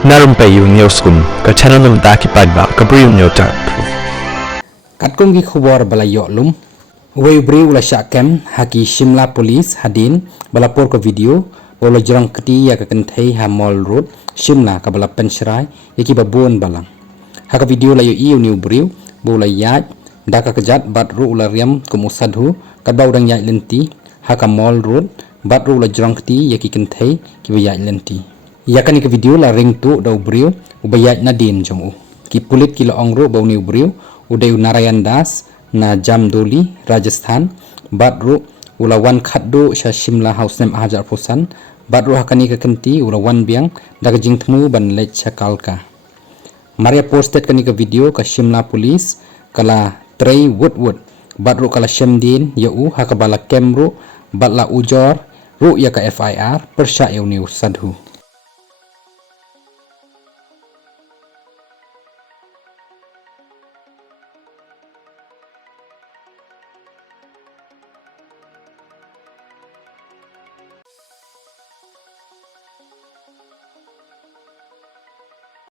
Na Rympei U ke channel nabynta ki paidbah ke Bri U Hynñiewtrep. Kat kong gi khubor bala yok lum. Uwei Bri U la Shah kem haki Shimla polis hadin bala por ko video bala jrongkti ya ka kynthei ha mall road Shimla ka bala penshrai yaki babon balang. Haka video la yo iu new Bri U bala yaj daka kejat batru ula riam kumu sadhu kat bau dang yaj lenti haka mall road batru ula jrongkti yaki kynthei ki yaj lenti. Yakan ke video la ring tu dau Bri U ubayaj na din jong ki pulit ki la ongro bau new Bri U udeu Narayan Das na Jamdoli Rajasthan batru ula wan khaddu sha Shimla house name hajar posan batru hakani ka kenti ula wan biang daga jingthmu ban lech kalka Maria posted kani ka video ka Shimla police kala trei wood batru kala shemdin yau hakabala kemru batla ujor ru ya ka FIR persha eu new sadhu.